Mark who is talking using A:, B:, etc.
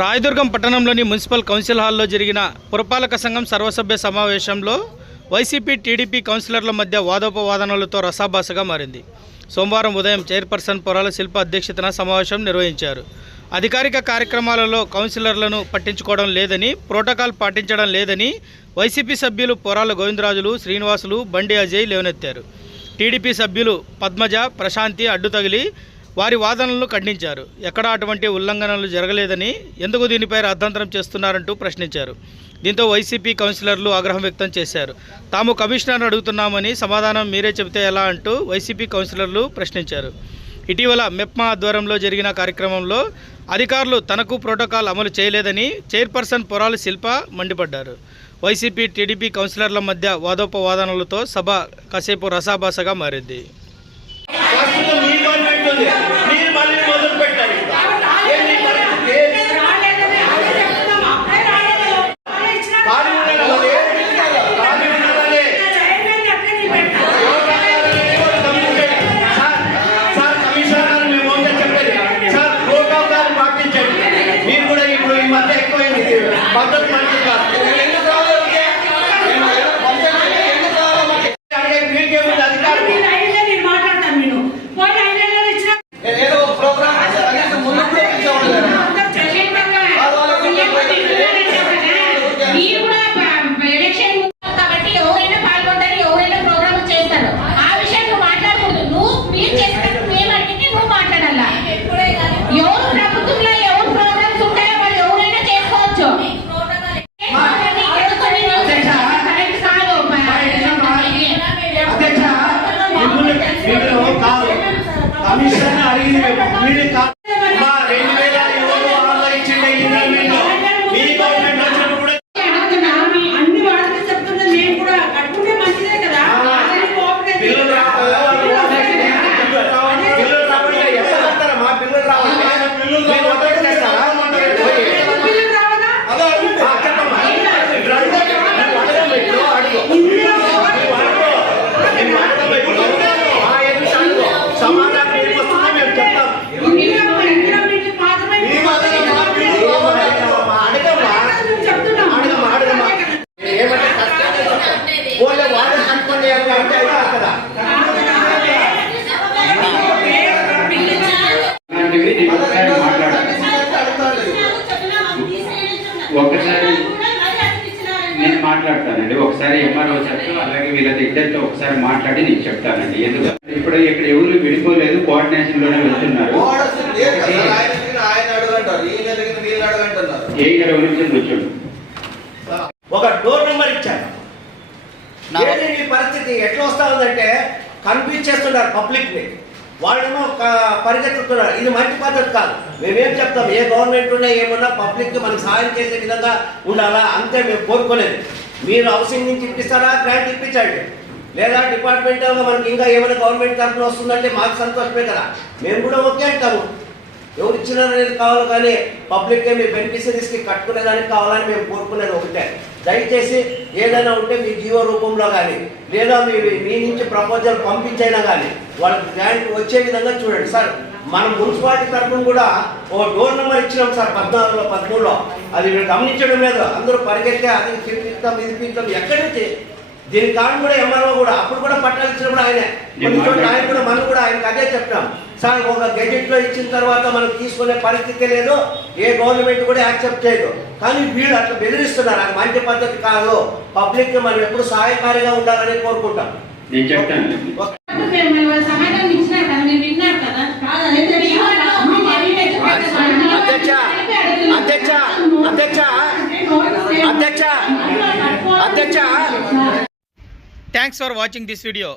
A: రాయదుర్గం పట్టణంలోని municipal council హాల్లో జరిగిన పురపాలక సంఘం సర్వసభ్య సమావేశంలో వైసీపీ టీడీపీ కౌన్సిలర్ల మధ్య వాదోపవాదనలతో రసాభాసగా మారింది. సోమవారం ఉదయం చైర్పర్సన్ పొరాల శిల్ప అధ్యక్షతన సమావేశం నిర్వహించారు. అధికారిక కార్యక్రమాలలో కౌన్సిలర్లను పట్టించుకోవడం లేదని ప్రోటోకాల్ పాటించడం లేదని వైసీపీ సభ్యులు పొరాల గోవిందరాజులు శ్రీనివాసులు బండి అజయ్ లేవనెత్తారు. టీడీపీ సభ్యులు పద్మజ ప్రశాంతి అడ్డు తగిలి వారి వాదనలను ఖండించారు. ఎక్కడా అటువంటి ఉల్లంఘనలు జరగలేదని ఎందుకు దీనిపై అర్ధంతరం చేస్తున్నారంటూ ప్రశ్నించారు. దీంతో వైసీపీ కౌన్సిలర్లు ఆగ్రహం వ్యక్తం చేశారు. తాము కమిషనర్ అడుగుతున్నామని సమాధానం మీరే చెబితే ఎలా అంటూ వైసీపీ కౌన్సిలర్లు ప్రశ్నించారు. ఇటీవల మెప్మా ఆధ్వర్యంలో జరిగిన కార్యక్రమంలో అధికారులు తనకు ప్రోటోకాల్ అమలు చేయలేదని చైర్పర్సన్ పొరాల శిల్ప మండిపడ్డారు. వైసీపీ టీడీపీ కౌన్సిలర్ల మధ్య వాదోపవాదనలతో సభ కాసేపు రసాభాసగా మారింది
B: ప్రస్తుతం మీ గవర్నమెంట్ ఉంది మీరు మళ్ళీ మొదలు పెట్టారు ఏంటి పరిస్థితి ఖాళీ ఉండాలి ఖాళీ ఉండాలి సార్ సార్ కమిషనర్ మేము ముందే చెప్పేది సార్ ప్రోటోకాల్ పాటించండి మీరు కూడా ఇప్పుడు ఈ మధ్య ఎక్కువైంది పద్ధతి మంచిది కాదు
C: ఒకసారి మాట్లాడాను ఒకసారి నేను మాట్లాడతానండి. ఒకసారి ఎంఆర్ఓ చెప్తూ అలాగే వీళ్ళ ఇద్దరితో ఒకసారి మాట్లాడి నేను చెప్తానండి. ఎందుకంటే ఇప్పుడు ఇక్కడ ఎవరు విడిపోలేదు కోఆర్డినేషన్లోనే వెళ్తున్నారు. ఏ కూర్చోండి.
B: ఒక డోర్ నెంబర్ ఇచ్చారు ఏంటి మీ పరిస్థితి ఎట్లా వస్తా ఉందంటే కనిపించేస్తున్నారు పబ్లిక్ని వాళ్ళేమో ఒక పరిగెత్తుతున్నారు ఇది మంచి పద్ధతి కాదు. మేమేం చెప్తాం? ఏ గవర్నమెంట్ ఉన్నా ఏమున్నా పబ్లిక్ మనకు సహాయం సాయం చేసే విధంగా ఉండాలా? అంతే మేము కోరుకోలేదు. మీరు హౌసింగ్ నుంచి ఇప్పిస్తారా? గ్రాంట్ ఇప్పించండి. లేదా డిపార్ట్మెంటల్ మనకి ఇంకా ఏమైనా గవర్నమెంట్ తరఫున వస్తుందంటే మాకు సంతోషమే కదా. మేము కూడా ఓకే అంటాము. ఎవరు ఇచ్చినారనేది కావాలి కానీ పబ్లిక్ మీ బెనిఫిషరీస్కి కట్టుకునేదానికి కావాలని మేము కోరుకునేది ఒకటే. దయచేసి ఏదైనా ఉంటే మీ జీవో రూపంలో కానీ లేదా మీ మీ నుంచి ప్రపోజల్ పంపించైనా కానీ వాళ్ళకి గ్రాంట్ వచ్చే విధంగా చూడండి. సార్ మన మున్సిపాలిటీ తరఫున కూడా ఓ డోర్ నెంబర్ ఇచ్చినాం సార్ పద్నాలుగులో పదమూడులో. అది గమనించడం లేదు. అందరూ పరిగెత్తే అది తిరిపిస్తాం ఇది పిస్తాం ఎక్కడి నుంచి? దీనికి కారణం కూడా ఎంఆర్ఓ కూడా అప్పుడు కూడా పట్టాలు ఇచ్చినప్పుడు ఆయనే. ఆయన కూడా మనం కూడా ఆయనకి అదే చెప్పాం సార్ ఒక గెజెట్లో ఇచ్చిన తర్వాత మనం తీసుకునే పరిస్థితి లేదు. ఏ గవర్నమెంట్ కూడా యాక్సెప్ట్ చేయదు. కానీ వీళ్ళు అట్లా బెదిరిస్తున్నారు. అది మంచి పద్ధతి కాదు. పబ్లిక్ మనం ఎప్పుడు సహాయకారిగా ఉండాలని కోరుకుంటాం.
C: నేను చెప్తాను.
B: ఒక-
D: సమాధానం ఇచ్చినారు కదా మీరు విన్నారు కదా?
B: అధ్యక్ష. అధ్యక్ష. అధ్యక్ష. అధ్యక్ష. అధ్యక్ష.
A: Thanks for watching this video